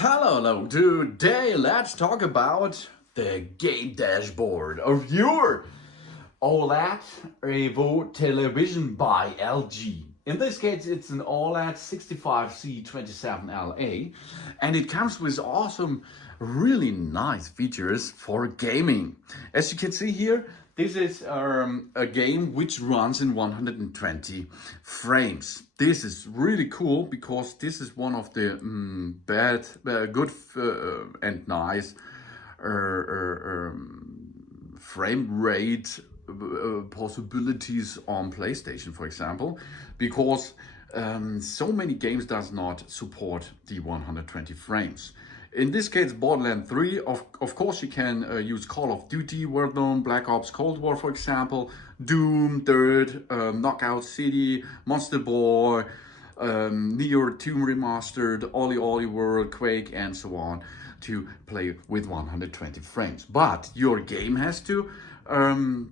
Hello, today let's talk about the game dashboard of your OLED Evo television by LG. In this case, it's an OLED 65C27LA, and it comes with awesome, really nice features for gaming. As you can see here, this is a game which runs in 120 frames. This is really cool because this is one of the good and nice frame rate possibilities on PlayStation, for example, because so many games does not support the 120 frames. In this case, Borderlands 3, of course you can use Call of Duty, Warzone, Black Ops, Cold War, for example, Doom, Dirt, Knockout City, Monster Boy, Neo 2 Remastered, Ollie World, Quake, and so on, to play with 120 frames. But your game has to have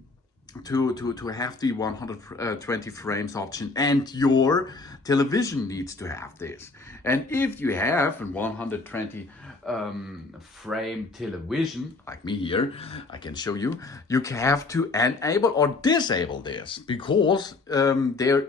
the 120 frames option, and your television needs to have this. And if you have a 120 frame television, like me here, I can show you, you have to enable or disable this, because there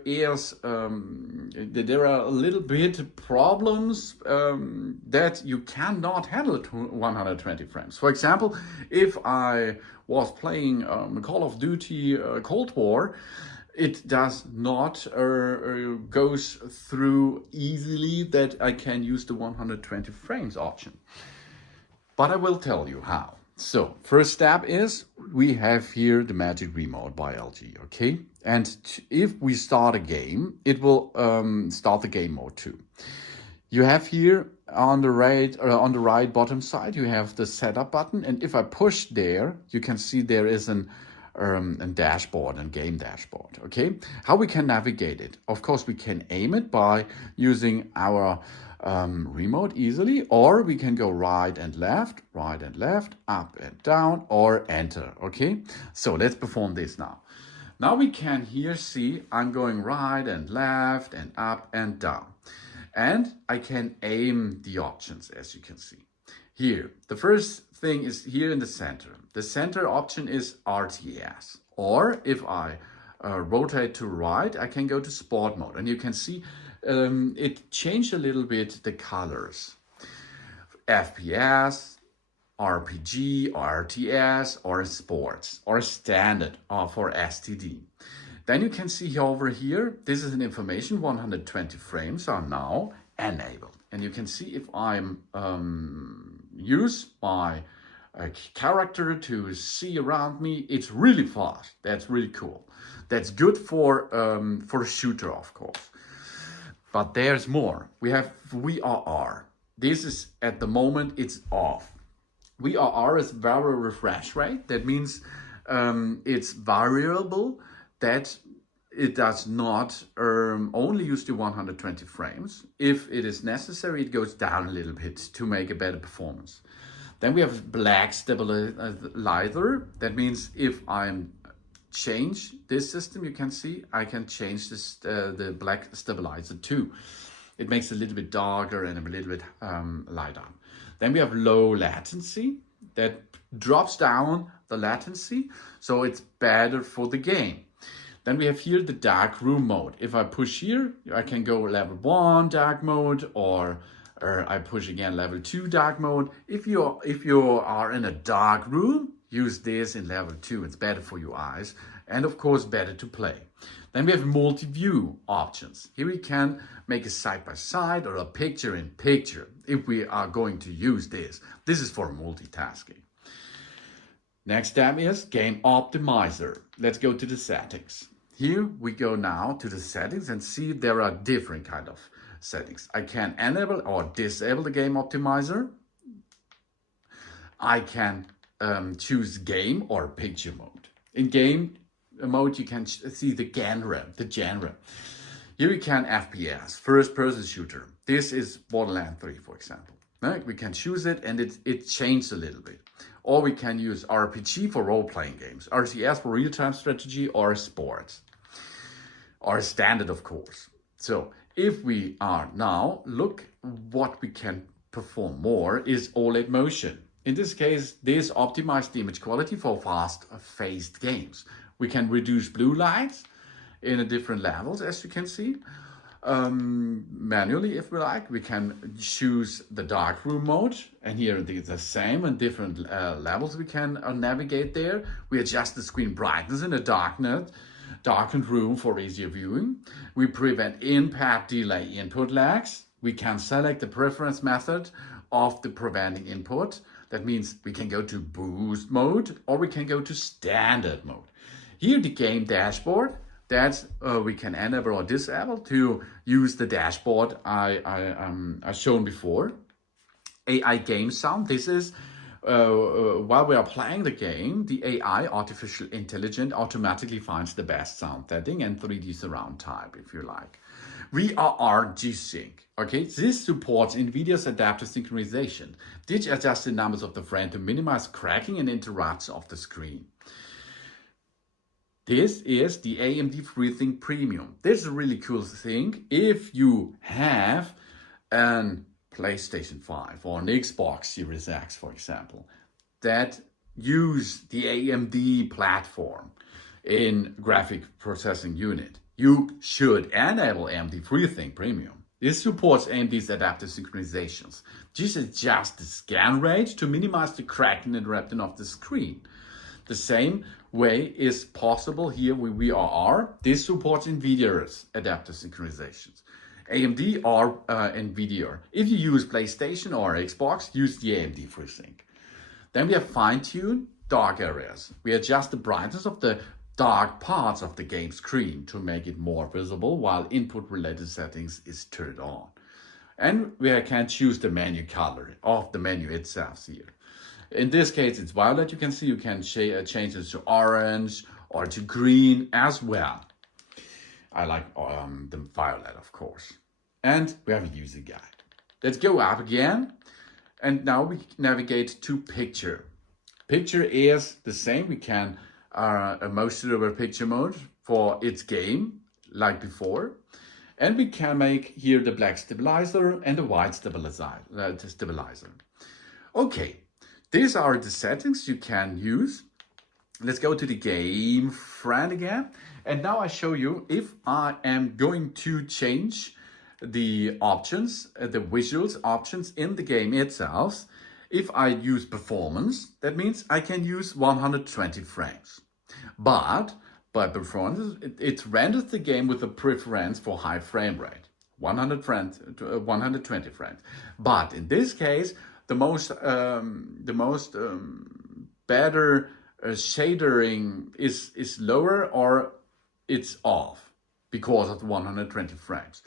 are a little bit problems that you cannot handle to 120 frames. For example, if I was playing Call of Duty Cold War, it does not goes through easily that I can use the 120 frames option. But I will tell you how. So first step is we have here the Magic Remote by LG, okay? And if we start a game, it will start the game mode too. You have here on the right bottom side, you have the setup button, and if I push there, you can see there is a dashboard and game dashboard. Okay, how we can navigate it? Of course, we can aim it by using our remote easily, or we can go right and left, up and down, or enter. Okay, so let's perform this now. Now we can here see I'm going right and left and up and down, and I can aim the options, as you can see here. The first thing is here in the center. The center option is RTS, or if I rotate to right, I can go to sport mode, and you can see it changed a little bit the colors. FPS, RPG, RTS, or sports, or standard, or for STD. Then you can see over here, this is an information, 120 frames are now enabled. And you can see if I'm use my character to see around me, it's really fast. That's really cool. That's good for a shooter, of course. But there's more. We have VRR. This is at the moment it's off. VRR is variable refresh rate. That means it's variable. That it does not only use the 120 frames. If it is necessary, it goes down a little bit to make a better performance. Then we have black stabilizer. That means if I change this system, you can see I can change this, the black stabilizer too. It makes it a little bit darker and a little bit lighter. Then we have low latency. That drops down the latency, so it's better for the game. Then we have here the dark room mode. If I push here, I can go level 1 dark mode, or I push again level 2 dark mode. If you are in a dark room, use this in level 2. It's better for your eyes, and of course better to play. Then we have multi-view options. Here we can make a side-by-side or a picture-in-picture if we are going to use this. This is for multitasking. Next step is Game Optimizer. Let's go to the settings. Here we go now to the settings and see there are different kind of settings. I can enable or disable the Game Optimizer. I can choose game or picture mode. In game mode, you can see the genre. Here we can FPS, first person shooter. This is Borderlands 3, for example. Right? We can choose it, and it changed a little bit. Or we can use RPG for role-playing games, RTS for real-time strategy, or sports, or standard, of course. So if we are now, look what we can perform more is OLED motion. In this case, this optimized the image quality for fast-paced games. We can reduce blue lights in a different levels, as you can see. Manually, if we like, we can choose the darkroom mode, and here the same and different levels we can navigate there. We adjust the screen brightness in a darkened room for easier viewing. We prevent in-pad delay input lags. We can select the preference method of the preventing input. That means we can go to boost mode or we can go to standard mode. Here the game dashboard, that's we can enable or disable to use the dashboard I shown before. AI game sound, this is while we are playing the game, the AI, artificial intelligence, automatically finds the best sound setting and 3D surround type, if you like. VESA G-SYNC, okay? This supports NVIDIA's adaptive synchronization. Which adjusts the numbers of the frame to minimize cracking and interruptions of the screen. This is the AMD FreeSync Premium. This is a really cool thing. If you have an PlayStation 5 or an Xbox Series X, for example, that use the AMD platform in graphic processing unit, you should enable AMD FreeSync Premium. This supports AMD's adaptive synchronizations. This adjusts the scan rate to minimize the cracking and interrupting of the screen. The same way is possible here with VRR. This supports NVIDIA's adaptive synchronizations. AMD or NVIDIA. If you use PlayStation or Xbox, use the AMD FreeSync. Then we have fine-tune dark areas. We adjust the brightness of the dark parts of the game screen to make it more visible while input-related settings is turned on. And we can choose the menu color of the menu itself here. In this case, it's violet. You can see you can change it to orange or to green as well. I like the violet, of course. And we have a user guide. Let's go up again. And now we navigate to picture. Picture is the same. We can a most suitable picture mode for its game, like before. And we can make here the black stabilizer and the white stabilizer. Okay, these are the settings you can use. Let's go to the game friend again. And now I show you if I am going to change the options, the visuals options in the game itself. If I use performance, that means I can use 120 frames. But by performance, it renders the game with a preference for high frame rate, 120 frames. But in this case, the most better shadering is lower or it's off because of the 120 frames.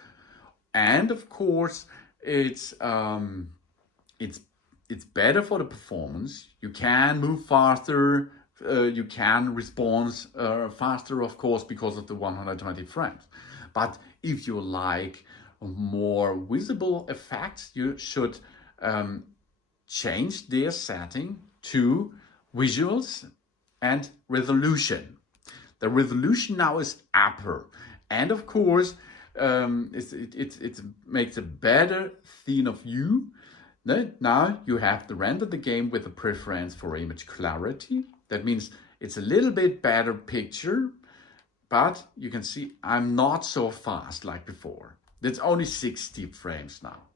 And of course, it's better for the performance. You can move faster. You can respond faster, of course, because of the 120 frames. But if you like more visible effects, you should change their setting to visuals and resolution. The resolution now is upper, and of course, it makes a better scene of view. Now you have to render the game with a preference for image clarity. That means it's a little bit better picture, but you can see I'm not so fast like before. It's only 60 frames now.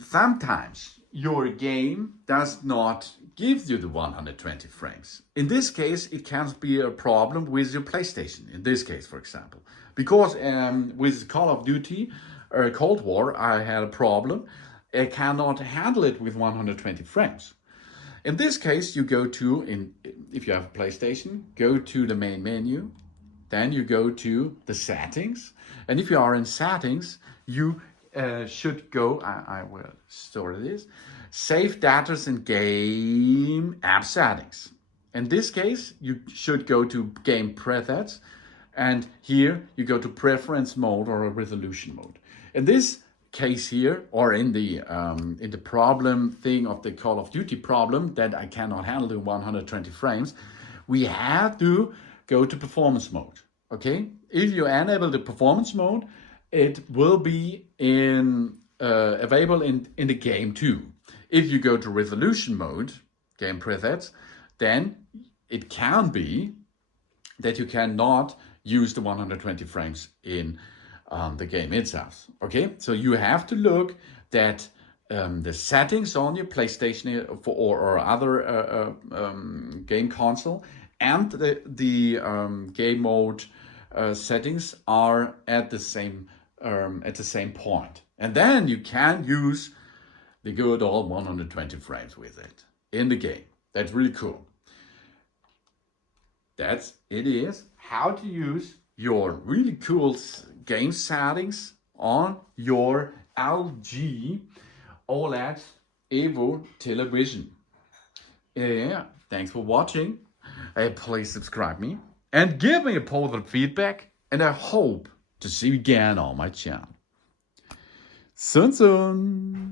Sometimes your game does not give you the 120 frames. In this case, it can be a problem with your PlayStation. In this case, for example, because with Call of Duty Cold War, I had a problem. I cannot handle it with 120 frames. In this case, you go to, if you have a PlayStation, go to the main menu, then you go to the settings. And if you are in settings, you should go, I will store this, save data in game app settings. In this case, you should go to game presets, and here you go to preference mode or a resolution mode. In this case here, or in the problem thing of the Call of Duty problem that I cannot handle the 120 frames, we have to go to performance mode. Okay, if you enable the performance mode, it will be available in the game too. If you go to resolution mode, game presets, then it can be that you cannot use the 120 frames in the game itself. Okay, so you have to look that the settings on your PlayStation or other game console and the game mode settings are at the same point, and then you can use the good old 120 frames with it in the game. That's really cool. It is how to use your really cool game settings on your LG OLED Evo television. Yeah, thanks for watching. Please subscribe me and give me a positive feedback, and I hope to see you again on my channel. Soon.